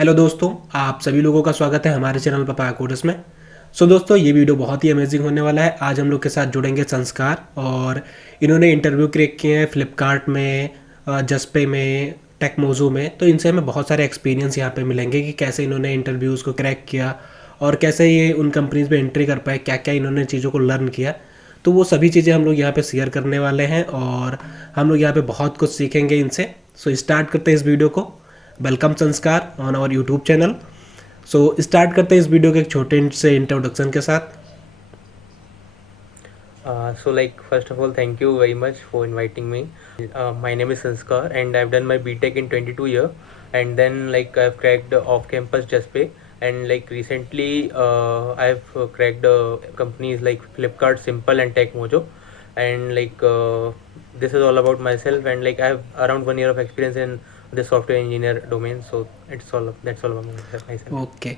Hello दोस्तों, आप सभी लोगों का स्वागत है हमारे चैनल पपाया कोर्स में। दोस्तों, ये वीडियो बहुत ही अमेजिंग होने वाला है। आज हम लोग के साथ जुड़ेंगे संस्कार, और इन्होंने इंटरव्यू क्रैक किए हैं फ्लिपकार्ट में, जसपे में, टेकमोजो में। तो इनसे हमें बहुत सारे एक्सपीरियंस यहाँ पे मिलेंगे कि कैसे इन्होंने इंटरव्यूज़ को क्रैक किया और कैसे ये उन कंपनीज़ में एंट्री कर पाए, क्या क्या इन्होंने चीज़ों को लर्न किया। तो वो सभी चीज़ें हम लोग यहाँ पे शेयर करने वाले हैं और हम लोग यहाँ पे बहुत कुछ सीखेंगे इनसे। स्टार्ट करते हैं इस वीडियो को। Welcome Sanskar on our YouTube channel. Start करते हैं इस वीडियो के एक छोटे से इंट्रोडक्शन के साथ। First of all, thank you very much for inviting me. My name is Sanskar, and I've done my BTech in 22 year, and then I've cracked off-campus JustPay, and recently I've cracked companies like Flipkart, Simple, and TechMojo, and this is all about myself, and I have around 1 year of experience in the software engineer domain. So that's all about myself. Okay.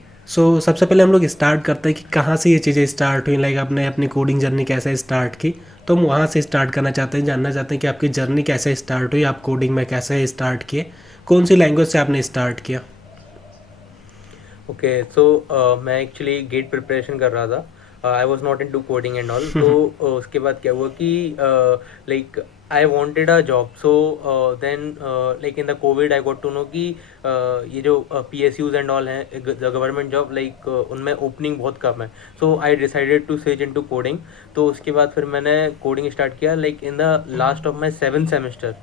सबसे पहले हम लोग start करते हैं कि कहाँ से ये चीज़ें स्टार्ट हुई, लाइक आपने अपनी कोडिंग जर्नी कैसे स्टार्ट की। तो हम वहाँ से स्टार्ट करना चाहते हैं, जानना चाहते हैं कि आपकी जर्नी कैसे स्टार्ट हुई, आप कोडिंग में कैसे स्टार्ट किए, कौन सी लैंग्वेज से आपने स्टार्ट किया। ओके सो मैं एक्चुअली गेट प्रिपरेशन कर रहा था। I was not into coding and all. तो उसके बाद क्या हुआ कि like I wanted a job. So then like in the covid I got to know कि ये जो PSUs and all हैं गवर्नमेंट जॉब, उनमें ओपनिंग बहुत कम है। So I decided to switch into coding. तो उसके बाद फिर मैंने कोडिंग स्टार्ट किया in the last of my 7th semester.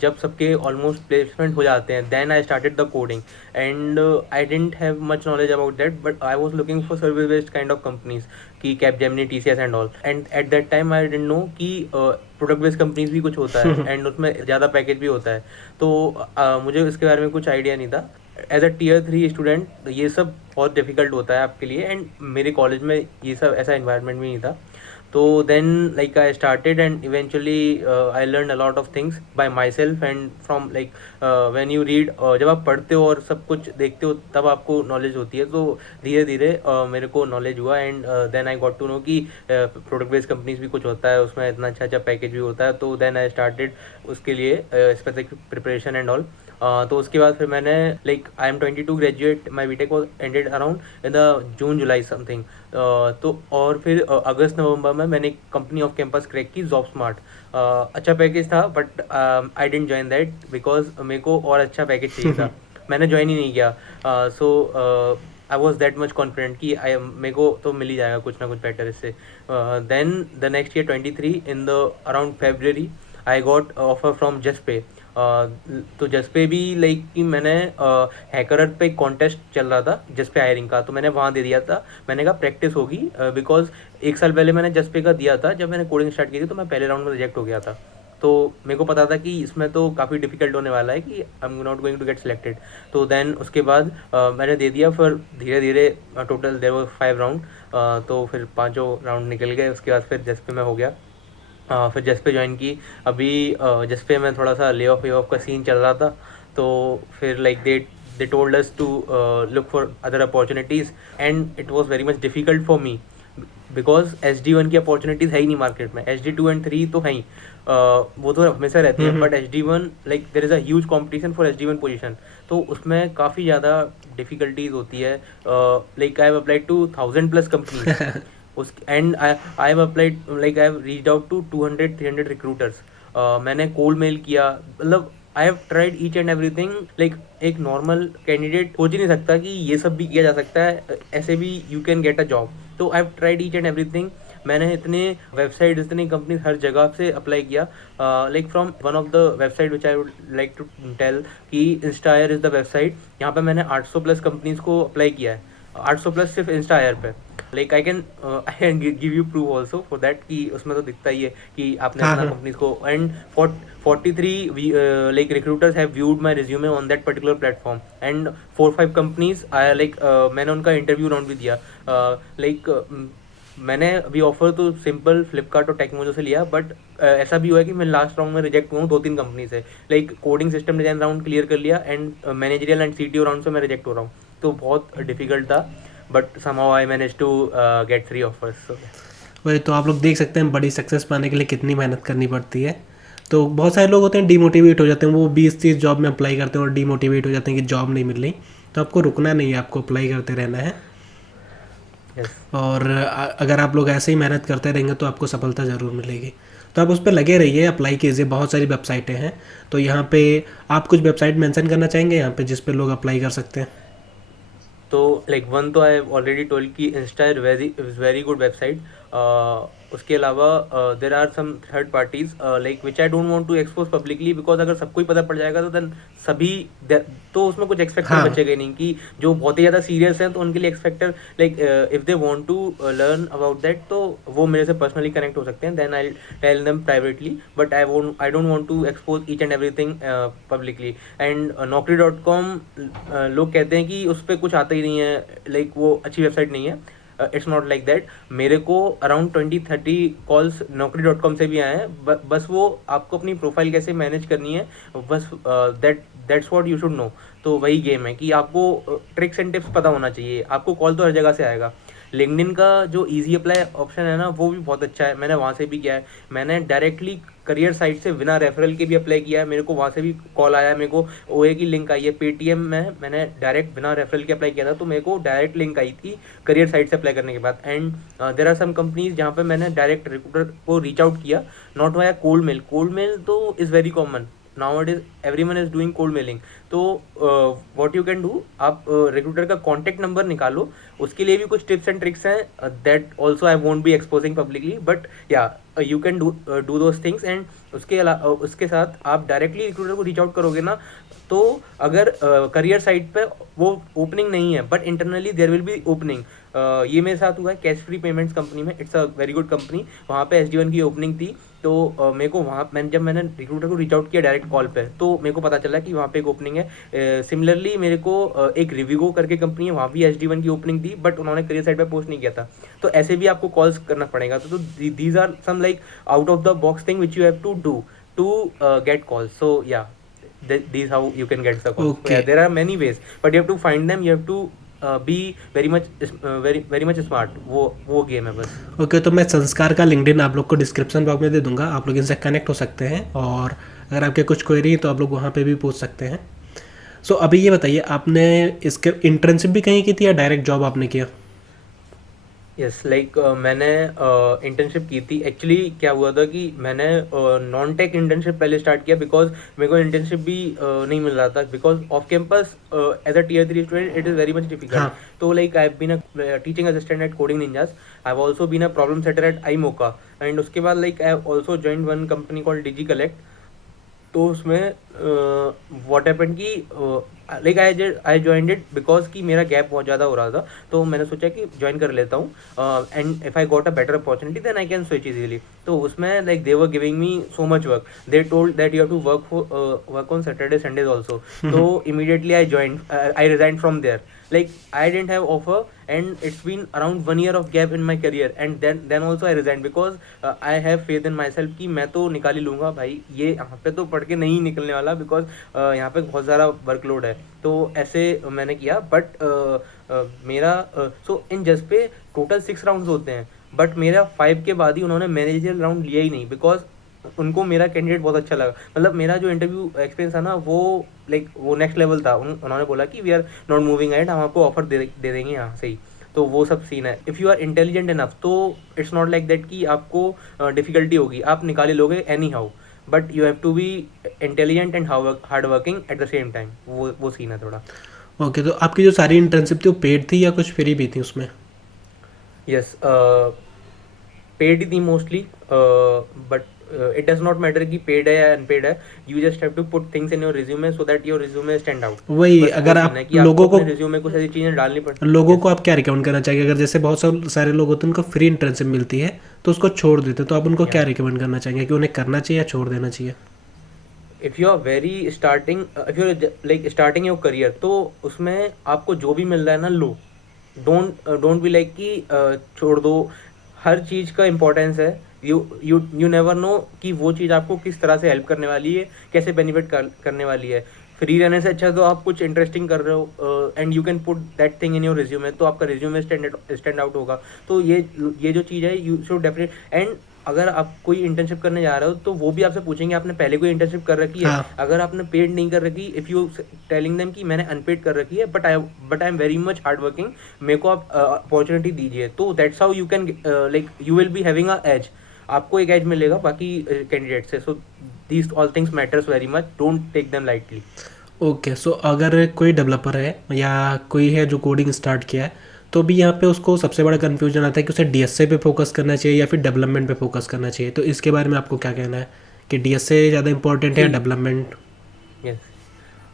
जब सबके ऑलमोस्ट प्लेसमेंट हो जाते हैं, then I started the coding, and I didn't have much knowledge about that, but I was looking for service based kind of companies की Capgemini, TCS and all. And at that time I didn't know कि product based companies भी कुछ होता है and उसमें ज़्यादा package भी होता है। तो मुझे इसके बारे में कुछ आइडिया नहीं था। एज अ Tier 3 स्टूडेंट ये सब बहुत डिफिकल्ट होता है आपके लिए, एंड मेरे कॉलेज में ये सब ऐसा इन्वायरमेंट भी नहीं था। तो then I started, and eventually I learned a lot of things by myself and from when you read, जब आप पढ़ते हो और सब कुछ देखते हो तब आपको नॉलेज होती है। तो धीरे धीरे मेरे को नॉलेज हुआ, and then I got to know कि प्रोडक्ट बेस्ड कंपनीज भी कुछ होता है, उसमें इतना अच्छा अच्छा पैकेज भी होता है। तो देन आई स्टार्टेड उसके लिए स्पेसिफिक प्रिपरेशन एंड ऑल। तो उसके बाद फिर मैंने I am 22 graduate, my BTech was ended around in the June July something. तो और फिर अगस्त नवंबर में मैंने एक कंपनी ऑफ कैंपस क्रैक की, जॉब स्मार्ट। अच्छा पैकेज था, but I didn't join that because मेरे को और अच्छा पैकेज चाहिए था। मैंने ज्वाइन ही नहीं किया। So I was that much confident कि मेरे को तो मिल ही जाएगा कुछ ना कुछ बेटर इससे। Then the next year 23 in the around February I got offer from Juspay. तो जसपे भी कि मैंने हैकर पे कॉन्टेस्ट चल रहा था जसपे हायरिंग का, तो मैंने वहाँ दे दिया था। मैंने कहा प्रैक्टिस होगी, बिकॉज 1 साल पहले मैंने जसपे का दिया था जब मैंने कोडिंग स्टार्ट की थी, तो मैं पहले राउंड में रिजेक्ट हो गया था। तो मेरे को पता था कि इसमें तो काफ़ी डिफिकल्ट होने वाला है, कि I am not going to get selected. तो देन उसके बाद मैंने दे दिया। फिर धीरे धीरे टोटल देयर वर 5 राउंड। तो फिर 5 राउंड निकल गए। उसके बाद फिर जसपे में हो गया। फिर जसपे ज्वाइन की। अभी जसपे में थोड़ा सा ले ऑफ का सीन चल रहा था। तो फिर they told us to look for other opportunities, and it was very much difficult for me because SD1 की अपॉर्चुनिटीज़ है ही नहीं मार्केट में। SD2 एंड 3 तो है ही, वो तो हमेशा रहती है, but SD1 there is a huge competition for SD1 position. तो उसमें काफ़ी ज़्यादा डिफिकल्टीज होती है। I have applied to 1000+ companies उस, and I have applied, I have reached out to 200-300 recruiters. मैंने कोल्ड मेल किया, मतलब I have tried each and everything. एक नॉर्मल कैंडिडेट सोच ही नहीं सकता कि ये सब भी किया जा सकता है, ऐसे भी you can get a job. तो I have tried each and everything. मैंने इतने वेबसाइट, इतनी कंपनी, हर जगह से अप्लाई किया। From one of the website which I would like to tell कि इंस्टायर इज़ द वेबसाइट। यहाँ पे मैंने 800+ कंपनीज को अप्लाई किया है। 800+ सिर्फ इंस्टायर पे। I can give you proof also for that, कि उसमें तो दिखता ही है कि आपने हाँ इतना हाँ। कंपनीज को। And 43 recruiters have viewed my resume on that particular platform, and 4-5 companies मैंने उनका इंटरव्यू राउंड भी दिया। मैंने अभी ऑफर तो सिंपल फ्लिपकार्ट और टेक्मोजो से लिया, बट ऐसा भी हुआ है कि मैं लास्ट राउंड में रिजेक्ट हुआ हूँ 2-3 कंपनी से। Coding system design round clear कर लिया, and managerial and CTO round से मैं रिजेक्ट हो रहा हूँ। तो बहुत डिफिकल्ट था, but somehow I managed to get 3 offers. So वही तो आप लोग देख सकते हैं, बड़ी सक्सेस पाने के लिए कितनी मेहनत करनी पड़ती है। तो बहुत सारे लोग होते हैं डीमोटिवेट हो जाते हैं, वो 20-30 जॉब में अप्लाई करते हैं और डीमोटिवेट हो जाते हैं कि जॉब नहीं मिल रही। तो आपको रुकना नहीं है, आपको अप्लाई करते रहना है। यस। और अगर आप लोग ऐसे ही मेहनत करते रहेंगे तो आपको सफलता ज़रूर मिलेगी। तो आप उस पर लगे रहिए, अप्लाई कीजिए, बहुत सारी वेबसाइटें हैं। तो यहाँ पे आप कुछ वेबसाइट मेंशन करना चाहेंगे यहाँ पे जिस पे लोग अप्लाई कर सकते हैं? तो लाइक वन तो आई ऑलरेडी टोल्ड कि Insta is very good website. उसके अलावा there are some third parties like which I don't want to expose publicly, because अगर सबको ही पता पड़ जाएगा तो देन सभी तो उसमें कुछ एक्सपेक्टर हाँ। बचेगा ही नहीं, कि जो बहुत ही ज़्यादा सीरियस हैं तो उनके लिए एक्सपेक्टर like if they want to learn about that तो वो मेरे से पर्सनली कनेक्ट हो सकते हैं, then I tell them privately, but I don't want to expose each and everything publicly. And naukri.com लोग कहते हैं कि उस पर कुछ आता ही नहीं है, लाइक वो अच्छी वेबसाइट नहीं है। It's not like that. मेरे को अराउंड 20-30 कॉल्स naukri.com से भी आए हैं, बस वो आपको अपनी प्रोफाइल कैसे मैनेज करनी है, बस that's what you should know. तो वही गेम है कि आपको ट्रिक्स एंड टिप्स पता होना चाहिए। आपको कॉल तो हर जगह से आएगा। लिंक्डइन का जो इजी अप्लाई ऑप्शन है ना, वो भी बहुत अच्छा है, मैंने वहाँ से भी किया है। मैंने डायरेक्टली करियर साइट से बिना रेफरल के भी अप्लाई किया है, मेरे को वहाँ से भी कॉल आया है, मेरे को ओए की लिंक आई है। पेटीएम में मैंने डायरेक्ट बिना रेफरल के अप्लाई किया था, तो मेरे को डायरेक्ट लिंक आई थी करियर साइट से अप्लाई करने के बाद। And there are some companies जहाँ पे मैंने डायरेक्ट रिक्रूटर को रीच आउट किया, not via cold mail. Cold mail तो is very common nowadays, everyone is doing cold mailing। तो व्हाट यू कैन डू, आप रिक्रूटर का कॉन्टैक्ट नंबर निकालो, उसके लिए भी कुछ टिप्स एंड ट्रिक्स हैं that also I won't be exposing publicly, but या you can do those things. And उसके साथ आप डायरेक्टली रिक्रूटर को रीच आउट करोगे ना, तो अगर करियर साइट पे वो ओपनिंग नहीं है but internally there will be opening. ये मेरे साथ हुआ है कैश फ्री पेमेंट्स कंपनी में, it's a very good company. वहाँ पे SD1 की ओपनिंग थी, तो मेरे को वहाँ मैंने रिक्रूटर को रीच आउट किया डायरेक्ट कॉल पे, तो मेरे को पता चला कि वहाँ पे एक ओपनिंग है। सिमिलरली मेरे को एक रिविगो करके कंपनी है, वहाँ भी SD1 की ओपनिंग थी, बट उन्होंने करियर साइट पे पोस्ट नहीं किया था। तो ऐसे भी आपको कॉल्स करना पड़ेगा। तो these are some like out of the box thing which you have to do to get calls। So yeah, these how you can get the calls। So okay. yeah, there are many ways, but you have to find them, you have to be very much very much smart। वो game है बस। Okay, तो मैं संस्कार का LinkedIn आप लोग को डिस्क्रिप्शन बॉक्स में दे दूंगा, आप लोग इनसे कनेक्ट हो सकते हैं। और अगर आपके कुछ क्वेरी है तो आप लोग वहाँ पे भी पूछ सकते हैं। सो अभी ये बताइए, आपने इसके इंटर्नशिप भी कहीं की थी या डायरेक्ट जॉब आपने किया? यस लाइक मैंने इंटर्नशिप की थी। एक्चुअली क्या हुआ था कि मैंने नॉन टेक इंटर्नशिप पहले स्टार्ट किया, बिकॉज मेरे को इंटर्नशिप भी नहीं मिल रहा था, because of campus as a Tier 3 student it is very much difficult. हाँ। तो like I have been a teaching assistant at Coding Ninjas, I have also been a problem setter at iMocha। And उसके बाद like I have also joined one company called DigiCollect. तो उसमें what happened कि like I joined it because कि मेरा gap बहुत ज़्यादा हो रहा था, तो मैंने सोचा कि ज्वाइन कर लेता हूँ, and if I got a better opportunity then I can switch easily. तो उसमें like they were giving me so much work, they told that you have to work on Saturday Sundays also. तो immediately I resign from there. like I didn't have offer, and it's been around 1 year of gap in my career, and then also I resigned because I have faith in myself कि मैं तो निकाल ही लूँगा भाई, ये यहाँ पे तो पढ़ के नहीं निकलने वाला, बिकॉज यहाँ पे बहुत ज़्यादा वर्कलोड है। तो ऐसे मैंने किया, बट मेरा so in Juspay total 6 rounds होते हैं, बट मेरा 5 के बाद ही उन्होंने मैनेजर राउंड लिया ही नहीं, बिकॉज उनको मेरा कैंडिडेट बहुत अच्छा लगा। मतलब मेरा जो इंटरव्यू एक्सपीरियंस था ना, वो लाइक वो नेक्स्ट लेवल था। उन्होंने बोला कि we are not moving ahead, हम आपको ऑफर दे देंगे यहाँ से ही। तो वो सब सीन है। If you are intelligent enough तो इट्स नॉट लाइक दैट कि आपको डिफिकल्टी होगी, आप निकाले लोगे anyhow, but you have to be intelligent and hard working at the same time. वो सीन है थोड़ा। ओके, तो आपकी जो सारी इंटर्नशिप थी वो पेड थी या कुछ फ्री भी थी उसमें? यस, पेड ही थी mostly, but it does not matter कि पेड है या अनपेड है, you just have to put things in your resume so that your resume stand out। वही, बस अगर वो आप सीन है कि लोगों आपको को अपने resume में कुछ ऐसी चीज़ें डालनी पड़ती। लोगों को आप क्या रिकमेंड करना चाहिए? अगर जैसे बहुत सारे लोग होते हैं उनको फ्री इंटर्नशिप मिलती है तो उसको छोड़ देते हैं, तो आप उनको क्या रिकमेंड करना चाहेंगे कि उन्हें करना चाहिए या छोड़ देना चाहिए? If you are very starting, if you are like starting your career, तो उसमें आपको जो भी मिल रहा है ना लो, डोंट बी लाइक कि छोड़ दो। हर चीज़ का इम्पोर्टेंस है। यू नेवर नो कि वो चीज़ आपको किस तरह से हेल्प करने वाली है, कैसे बेनिफिट करने वाली है। फ्री रहने से अच्छा तो आप कुछ इंटरेस्टिंग कर रहे हो, and you can put that thing in your resume, तो आपका रिज्यूमे स्टैंड आउट होगा। तो ये जो चीज़ है, यू शुड डेफिनेट। एंड अगर आप कोई इंटर्नशिप करने जा रहे हो तो वो भी आपसे पूछेंगे आपने पहले कोई इंटर्नशिप कर रखी है। हाँ। अगर आपने पेड नहीं कर रखी, इफ़ यू टेलिंग देम कि मैंने अनपेड कर रखी है but I am very much hard working, मेरे को आप अपॉर्चुनिटी दीजिए, तो that's how you can like you will be having a edge, आपको एक एज मिलेगा बाकी कैंडिडेट से। So these all things matters very much, don't take them lightly. Okay, so अगर कोई डेवलपर है या कोई है जो कोडिंग स्टार्ट किया है, तो भी यहाँ पे उसको सबसे बड़ा कन्फ्यूजन आता है कि उसे डीएसए पे फोकस करना चाहिए या फिर डेवलपमेंट पे फोकस करना चाहिए। तो इसके बारे में आपको क्या कहना है कि डीएसए ज़्यादा इंपॉर्टेंट है या C development? Yes,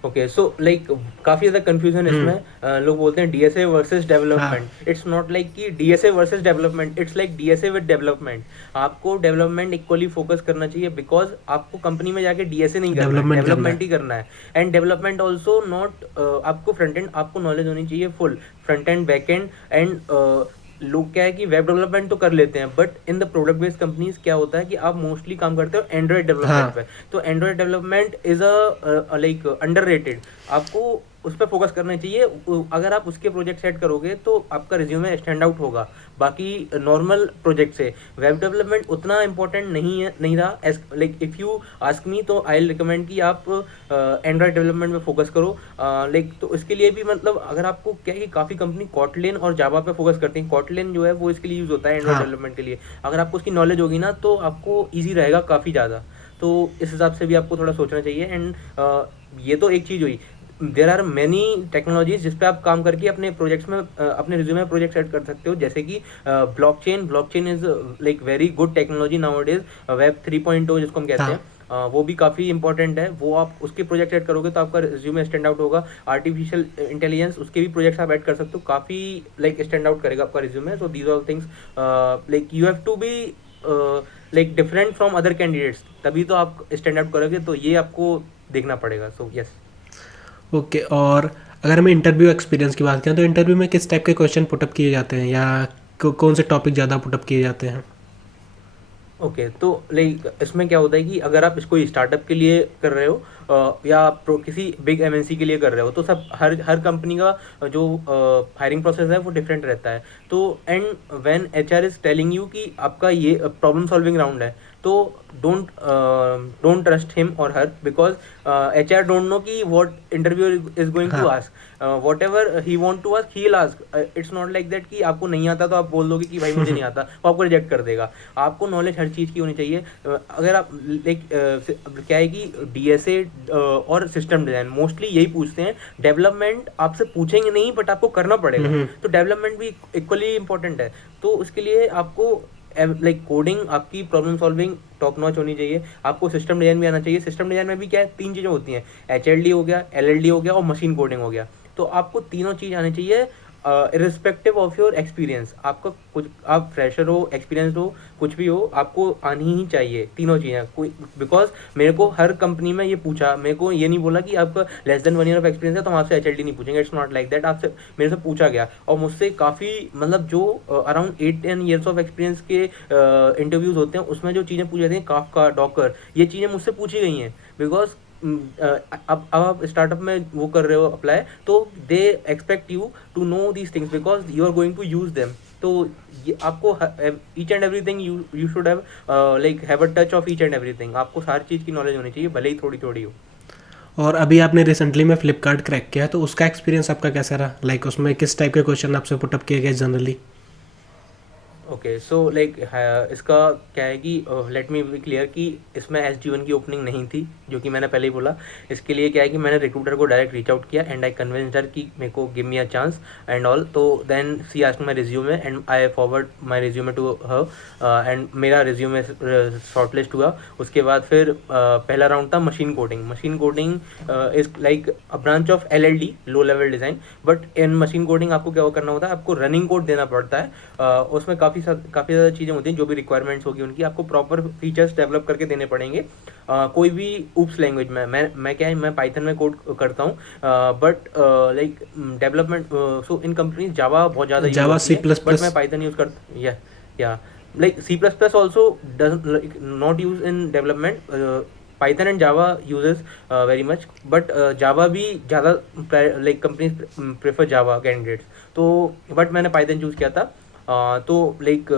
okay, so like काफ़ी ज़्यादा कंफ्यूजन है इसमें। हम्म। लोग बोलते हैं डीएसए वर्सेस हाँ, डेवलपमेंट, इट्स नॉट लाइक कि DSA versus development, it's like DSA with development. आपको डेवलपमेंट इक्वली फोकस करना चाहिए, बिकॉज आपको कंपनी में जाके डीएसए नहीं करना है, डेवलपमेंट करना डेवलपमेंट है। ही करना है। एंड डेवलपमेंट ऑल्सो नॉट, आपको फ्रंट एंड आपको नॉलेज होनी चाहिए full, front end back and. And लोग क्या है कि वेब डेवलपमेंट तो कर लेते हैं, but in the product based companies क्या होता है कि आप मोस्टली काम करते हो एंड्रॉइड डेवलपमेंट हाँ। पे। तो Android development is a like underrated, आपको उस पर फोकस करना चाहिए। अगर आप उसके प्रोजेक्ट सेट करोगे तो आपका रिज्यूमे स्टैंड आउट होगा बाकी नॉर्मल प्रोजेक्ट से। वेब डेवलपमेंट उतना इंपॉर्टेंट नहीं है, नहीं रहा as like if you ask me, तो आई रिकमेंड कि आप एंड्रॉइड डेवलपमेंट में फोकस करो। लाइक तो इसके लिए भी मतलब अगर आपको क्या है कि काफ़ी कंपनी कॉटलिन और जावा पे फोकस करती हैं। कॉटलिन जो है वो इसके लिए यूज़ होता है एंड्रॉइड हाँ। डेवलपमेंट के लिए। अगर आपको उसकी नॉलेज होगी ना तो आपको ईजी रहेगा काफ़ी ज़्यादा। तो इस हिसाब से भी आपको थोड़ा सोचना चाहिए। एंड ये तो एक चीज़ हुई, देर आर मैनी टेक्नोलॉजीज जिस पे आप काम करके अपने प्रोजेक्ट्स में अपने रिज्यूमे में प्रोजेक्ट सेट कर सकते हो, जैसे कि blockchain is like very good technology now days. Web 3.0 जिसको हम कहते हाँ। हैं, वो भी काफ़ी इंपॉर्टेंट है। वो आप उसके प्रोजेक्ट ऐड करोगे तो आपका रिज्यूमे स्टैंड आउट होगा। आर्टिफिशियल इंटेलिजेंस, उसके भी प्रोजेक्ट्स आप ऐड कर सकते हो, काफ़ी लाइक स्टैंड आउट करेगा आपका resume. So these all things like you have to be like different from other candidates, तभी तो आप स्टैंड आउट करोगे, तो ये आपको देखना पड़ेगा। So yes. ओके, और अगर हम इंटरव्यू एक्सपीरियंस की बात करें तो इंटरव्यू में किस टाइप के क्वेश्चन पुटअप किए जाते हैं या कौन से टॉपिक ज़्यादा पुटअप किए जाते हैं? ओके, तो लाइक इसमें क्या होता है कि अगर आप इसको स्टार्टअप के लिए कर रहे हो या आप किसी बिग एमएनसी के लिए कर रहे हो, तो सब हर हर कंपनी का जो हायरिंग प्रोसेस है वो डिफरेंट रहता है। तो and when HR is telling you कि आपका ये प्रॉब्लम सॉल्विंग राउंड है, तो डोंट ट्रस्ट हिम और her, because HR don't know कि what interview is going to हाँ। Ask. Whatever he want to ask he will ask. It's not like that कि आपको नहीं आता तो आप बोल दोगे कि भाई मुझे नहीं आता, वो आपको रिजेक्ट कर देगा। आपको नॉलेज हर चीज़ की होनी चाहिए। अगर आप लाइक क्या है कि डीएसए और सिस्टम डिज़ाइन मोस्टली यही पूछते हैं। डेवलपमेंट आपसे पूछेंगे नहीं, बट आपको करना पड़ेगा। हम्म। तो डेवलपमेंट भी इक्वली इंपॉर्टेंट है। तो उसके लिए आपको लाइक कोडिंग, आपकी प्रॉब्लम सॉल्विंग टॉप नॉच होनी चाहिए। आपको सिस्टम डिजाइन भी आना चाहिए। सिस्टम डिजाइन में भी क्या है, तीन चीज़ें होती हैं, एचएलडी हो गया, एलएलडी हो गया और मशीन कोडिंग हो गया। तो आपको तीनों चीज़ आनी चाहिए इरिस्पेक्टिव ऑफ योर एक्सपीरियंस। आपका कुछ, आप फ्रेशर हो, एक्सपीरियंस हो, कुछ भी हो, आपको आनी ही चाहिए तीनों चीज़ें। कोई, बिकॉज मेरे को हर कंपनी में ये पूछा, मेरे को ये नहीं बोला कि आपका less than 1 year of experience है तो हम आपसे एचएलडी नहीं पूछेंगे। It's not like that. आपसे मेरे से पूछा गया और मुझसे काफ़ी मतलब जो अराउंड 8-10 ईयर्स ऑफ एक्सपीरियंस के इंटरव्यूज़ होते हैं, उसमें जो चीज़ें पूछी जाती हैं, काफका, डॉकर, ये चीज़ें मुझसे पूछी गई हैं। बिकॉज अब आप स्टार्टअप में वो कर रहे हो अप्लाई, तो they expect you to know these things because you are going to use them. तो ये आपको each and everything you should have like have a touch of each and everything. आपको सारी चीज़ की नॉलेज होनी चाहिए, भले ही थोड़ी थोड़ी हो। और अभी आपने रिसेंटली में फ्लिपकार्ट क्रैक किया है, तो उसका एक्सपीरियंस आपका कैसा रहा? लाइक उसमें किस टाइप के क्वेश्चन आपसे पुटअप किए गए जनरली? ओके, सो लाइक इसका क्या है कि लेट मी बी क्लियर कि इसमें एस की ओपनिंग नहीं थी, जो कि मैंने पहले ही बोला। इसके लिए क्या है कि मैंने रिक्रूटर को डायरेक्ट रीच आउट किया एंड आई कन्विंस्ड हर कि मेरे को give me a chance and all. तो then she asked my resume and I forward my resume to her and मेरा रिज्यूमे शॉर्टलिस्ट हुआ। उसके बाद फिर पहला राउंड था machine coding. Machine coding is like a branch of LLD, low level design. But in machine coding आपको क्या करना होता है, आपको रनिंग कोड देना पड़ता है। उसमें काफ़ी ज़्यादा चीज़ें होती हैं, जो भी रिक्वायरमेंट्स होगी उनकी आपको प्रॉपर फीचर्स डेवलप करके देने पड़ेंगे। कोई भी ऊप्स लैंग्वेज में, मैं क्या है, मैं पाइथन में कोड करता हूँ, but like development, so in companies Java बहुत ज़्यादा यूज़ जावा, होती सी है, प्लस बट मैं प्लस। पाइथन यूज़ करता। या like C plus plus also does not use in development. Python and Java uses very much, but Java भी ज़्यादा like companies prefer Java candidates. तो बट मैंने पाइथन चूज़ किया था। तो लाइक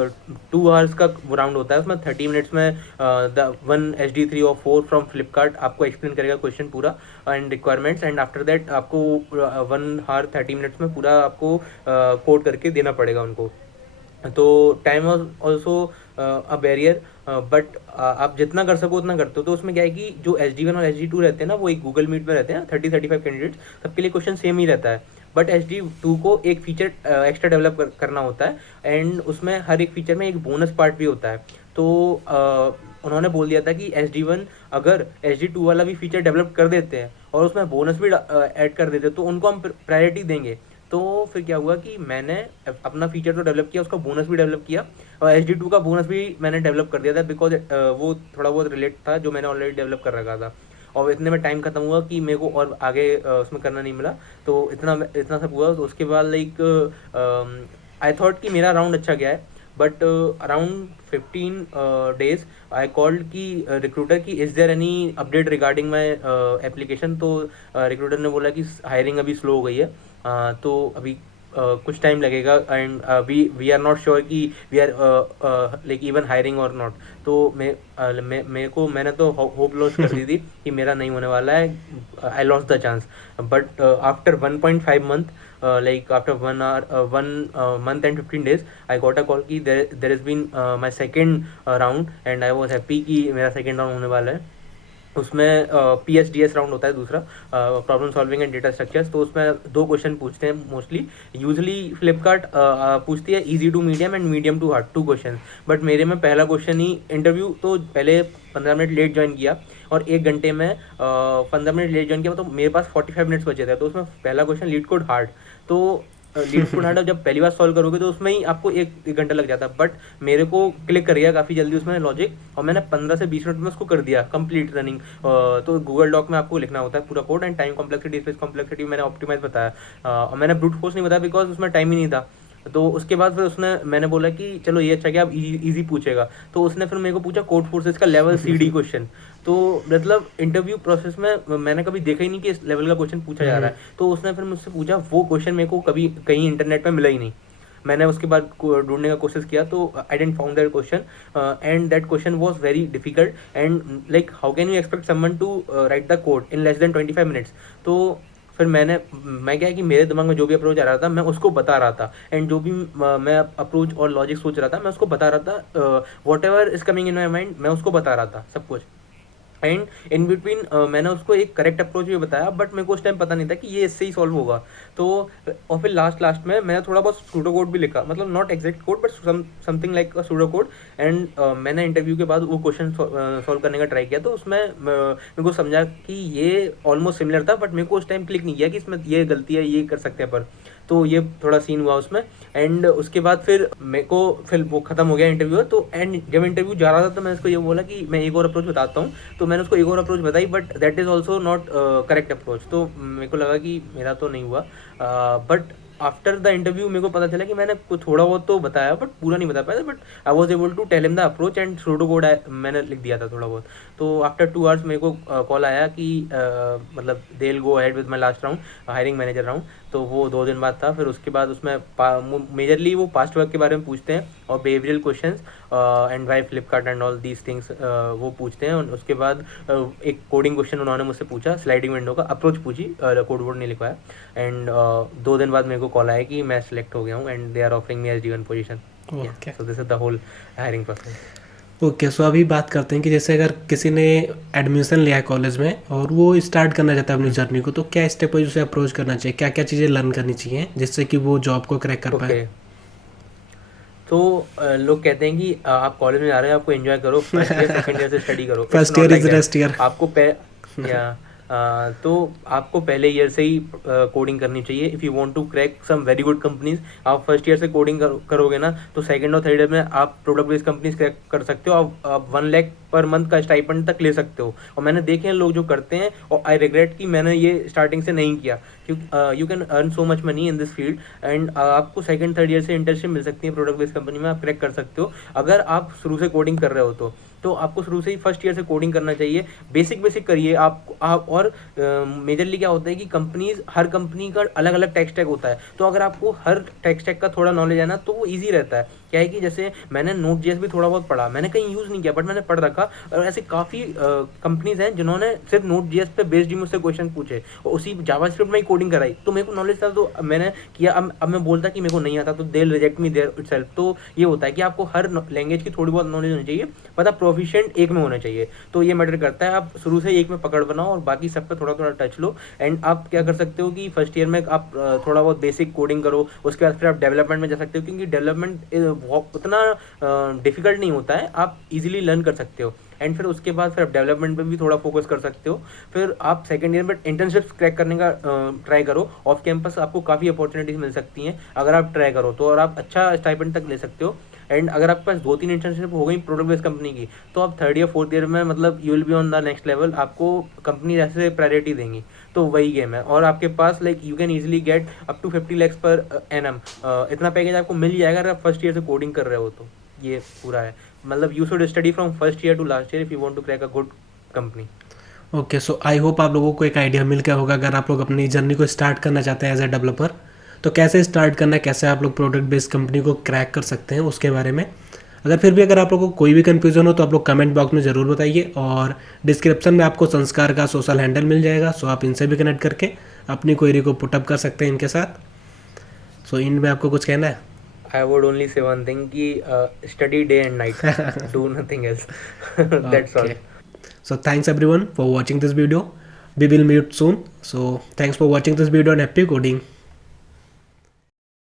2 आवर्स का वो राउंड होता है, उसमें 30 मिनट्स में द वन HD3 और 4 फ्रॉम फ्लिपकार्ट आपको एक्सप्लेन करेगा क्वेश्चन पूरा and requirements, and after that आपको 1 आवर 30 मिनट्स में पूरा आपको कोड करके देना पड़ेगा उनको। तो time was also a barrier, but आप जितना कर सको उतना करते हो। तो उसमें क्या है कि जो HD1 और HD2 रहते हैं ना, वो एक गूगल मीट में रहते हैं, 30-35 कैंडिडेट्स, सबके लिए क्वेश्चन सेम ही रहता है। बट HD2 को एक फीचर एक्स्ट्रा डेवलप करना होता है, एंड उसमें हर एक फीचर में एक बोनस पार्ट भी होता है। तो उन्होंने बोल दिया था कि HD1 अगर HD2 वाला भी फीचर डेवलप कर देते हैं और उसमें बोनस भी ऐड कर देते हैं तो उनको हम प्रायोरिटी देंगे। तो फिर क्या हुआ कि मैंने अपना फीचर तो डेवलप किया, उसका बोनस भी डेवलप किया, और HD2 का बोनस भी मैंने डेवलप कर दिया था, बिकॉज वो थोड़ा बहुत रिलेट था जो मैंने ऑलरेडी डेवलप कर रखा था। और इतने में टाइम खत्म हुआ कि मेरे को और आगे उसमें करना नहीं मिला। तो इतना सब हुआ। तो उसके बाद लाइक आई थॉट कि मेरा राउंड अच्छा गया है, but around 15 days I called कि रिक्रूटर की is there any update regarding my application. तो रिक्रूटर ने बोला कि हायरिंग अभी स्लो हो गई है, तो अभी कुछ टाइम लगेगा, and we are not sure कि we are like even hiring और नॉट। तो मैंने तो होप लॉस कर दी थी कि मेरा नहीं होने वाला है, I lost the chance. But after 1.5 month, like after 1 month and 15 days, I got a call कि there has been my second round, and I was happy कि मेरा second round होने वाला है। उसमें PSDS राउंड होता है दूसरा, problem solving and data structures. तो उसमें 2 क्वेश्चन पूछते हैं मोस्टली। यूजली फ्लिपकार्ट पूछती है easy to medium and medium to hard 2 question, but मेरे में पहला क्वेश्चन ही इंटरव्यू तो पहले 15 मिनट लेट ज्वाइन किया, और 1 घंटे में 15 मिनट लेट ज्वाइन किया, तो मेरे पास 45 मिनट्स बचे थे। तो उसमें पहला क्वेश्चन लीड कोड हार्ड। तो लीड कोड हार्ड जब पहली बार सॉल्व करोगे तो उसमें ही आपको एक घंटा लग जाता है, बट मेरे को क्लिक कर गया काफ़ी जल्दी उसमें लॉजिक, और मैंने 15 से 20 मिनट में उसको कर दिया कंप्लीट रनिंग। तो गूगल डॉक में आपको लिखना होता है पूरा code, and time complexity space complexity मैंने ऑप्टिमाइज बताया, और मैंने ब्रूट फोर्स नहीं बताया बिकॉज उसमें टाइम ही नहीं था। तो उसके बाद फिर मैंने बोला कि चलो ये अच्छा क्या, अब इजी पूछेगा। तो उसने फिर मेरे को पूछा कोड फोर्सेस का लेवल CD क्वेश्चन। तो मतलब इंटरव्यू प्रोसेस में मैंने कभी देखा ही नहीं कि इस लेवल का क्वेश्चन पूछा जा रहा है। तो उसने फिर मुझसे पूछा, वो क्वेश्चन मेरे को कभी कहीं इंटरनेट पे मिला ही नहीं। मैंने उसके बाद ढूंढने का कोशिश किया, तो I didn't found that question, and that question was very difficult, and like how can you expect someone to write the code in less than 25 minutes. तो फिर मैं क्या है कि मेरे दिमाग में जो भी अप्रोच आ रहा था मैं उसको बता रहा था, एंड जो भी मैं अप्रोच और लॉजिक सोच रहा था मैं उसको बता रहा था, what ever is coming in my mind मैं उसको बता रहा था सब कुछ। एंड इन बिटवीन मैंने उसको एक करेक्ट अप्रोच भी बताया, बट मेरे को उस टाइम पता नहीं था कि ये इससे ही सॉल्व होगा। तो और फिर लास्ट में मैंने थोड़ा बहुत सूडो कोड भी लिखा, मतलब not exact code but something like a pseudo code, and मैंने इंटरव्यू के बाद वो क्वेश्चन सॉल्व करने का ट्राई किया। तो उसमें मेरे को समझा कि ये ऑलमोस्ट सिमिलर था, बट मेरे को उस टाइम क्लिक नहीं किया कि इसमें ये गलती है, ये कर सकते हैं पर। तो ये थोड़ा सीन हुआ उसमें, एंड उसके बाद फिर मेरे को फिर वो खत्म हो गया इंटरव्यू। तो एंड जब इंटरव्यू जा रहा था तो मैं उसको ये बोला कि मैं एक और अप्रोच बताता हूँ। तो मैंने उसको एक और अप्रोच बताई, but that is also not correct approach. तो मेरे को लगा कि मेरा तो नहीं हुआ, बट आफ्टर द इंटरव्यू मेरे को पता चला कि मैंने कुछ थोड़ा बहुत तो बताया बट पूरा नहीं बता पाया, but I was able to tell him the approach, and pseudo code मैंने लिख दिया था थोड़ा बहुत। तो आफ्टर 2 आवर्स मेरे को कॉल आया कि मतलब they will go ahead with my last round, hiring manager round. तो वो 2 दिन बाद था। फिर उसके बाद उसमें मेजरली वो पास्ट वर्क के बारे में पूछते हैं, और behavioural questions and why Flipkart and all these things वो पूछते हैं। और उसके बाद एक कोडिंग क्वेश्चन उन्होंने मुझसे पूछा, स्लाइडिंग विंडो का अप्रोच पूछी, कोड वोड नहीं लिखवाया। एंड 2 दिन बाद मेरे को कॉल आया कि मैं सिलेक्ट हो गया हूँ, and they are offering me SD1 position. Okay so this is the whole hiring process. Okay. सो अभी बात करते हैं कि जैसे अगर किसी ने एडमिशन लिया है कॉलेज में और वो स्टार्ट करना चाहता है अपनी जर्नी को, तो क्या स्टेप है उसे अप्रोच करना चाहिए, क्या क्या चीज़ें लर्न करनी चाहिए जिससे कि वो जॉब को क्रैक कर पाए? ओके, तो लोग कहते हैं कि आप कॉलेज में जा रहे हो, आपको एंजॉय करो, फर्स्ट ईयर सेकंड ईयर से स्टडी करो। It's first not year like is that. Rest year. आपको या तो आपको पहले ईयर से ही कोडिंग करनी चाहिए if you want to crack some very good companies. आप फर्स्ट ईयर से कोडिंग करोगे ना, तो सेकंड और थर्ड ईयर में आप प्रोडक्ट बेस्ड कंपनीज क्रैक कर सकते हो। आप 1 लाख पर मंथ का स्टाइपेंड तक ले सकते हो। और मैंने देखे हैं लोग जो करते हैं, और आई रिग्रेट कि मैंने ये स्टार्टिंग से नहीं किया, क्योंकि you can earn so much money in this field, and आपको सेकंड थर्ड ईयर से इंटर्नशिप मिल सकती है प्रोडक्ट बेस्ड कंपनी में, आप क्रैक कर सकते हो अगर आप शुरू से कोडिंग कर रहे हो तो। तो आपको शुरू से ही फर्स्ट ईयर से कोडिंग करना चाहिए, बेसिक बेसिक करिए आप और मेजरली क्या होता है कि कंपनीज, हर कंपनी का अलग अलग टेक स्टैक होता है, तो अगर आपको हर टेक स्टैक का थोड़ा नॉलेज है ना तो वो ईजी रहता है। क्या है कि जैसे मैंने नोट जेएस भी थोड़ा बहुत पढ़ा, मैंने कहीं यूज़ नहीं किया बट मैंने पढ़ रखा, और ऐसे काफ़ी कंपनीज हैं जिन्होंने सिर्फ नोट जेएस पे बेस्ड ही मुझसे क्वेश्चन पूछे और उसी जावास्क्रिप्ट में ही कोडिंग कराई, तो मेरे को नॉलेज था तो मैंने किया। अब मैं बोलता कि मेरे को नहीं आता तो they reject me there itself. तो ये होता है कि आपको हर लैंग्वेज की थोड़ी बहुत नॉलेज होनी चाहिए, पता प्रोफिशिएंट एक में होना चाहिए, तो ये मैटर करता है। आप शुरू से एक में पकड़ बनाओ और बाकी सब पे थोड़ा थोड़ा टच लो। एंड आप क्या कर सकते हो कि फर्स्ट ईयर में आप थोड़ा बहुत बेसिक कोडिंग करो, उसके बाद फिर आप डेवलपमेंट में जा सकते हो, क्योंकि डेवलपमेंट उतना डिफिकल्ट नहीं होता है, आप इजीली लर्न कर सकते हो। एंड फिर उसके बाद फिर आप डेवलपमेंट पे भी थोड़ा फोकस कर सकते हो। फिर आप सेकंड ईयर में इंटर्नशिप्स क्रैक करने का ट्राई करो, ऑफ कैंपस आपको काफ़ी अपॉर्चुनिटीज मिल सकती हैं अगर आप ट्राई करो तो, और आप अच्छा स्टाइपेंड तक ले सकते हो। एंड अगर आपके पास 2-3 इंटर्नशिप हो गई प्रोडक्ट बेस्ड कंपनी की, तो आप थर्ड या फोर्थ ईयर में मतलब you will be on the next level, आपको कंपनी ऐसे प्रायोरिटी देंगी। तो वही गेम है, और आपके पास like you can easily get up to 50 lakhs per annum, इतना पैकेज आपको मिल जाएगा अगर आप फर्स्ट ईयर से कोडिंग कर रहे हो तो। ये पूरा है, मतलब you should study from first year to last year if you want to crack a good company. Okay, so I hope आप लोगों को एक आइडिया मिल गया होगा। अगर आप लोग अपनी जर्नी को स्टार्ट करना चाहते हैं एज ए डेवलपर, तो कैसे स्टार्ट करना है, कैसे आप लोग प्रोडक्ट बेस्ड कंपनी को क्रैक कर सकते हैं उसके बारे में। अगर फिर भी अगर आप लोगों को कोई भी कन्फ्यूजन हो तो आप लोग कमेंट बॉक्स में ज़रूर बताइए, और डिस्क्रिप्शन में आपको संस्कार का सोशल हैंडल मिल जाएगा, सो आप इनसे भी कनेक्ट करके अपनी क्वेरी को पुटअप कर सकते हैं इनके साथ। सो इनमें आपको कुछ कहना है? I would only say one thing कि study day and night, do nothing else. That's all. Okay. So thanks everyone for watching this video. We will meet soon. So thanks for watching this video and happy coding.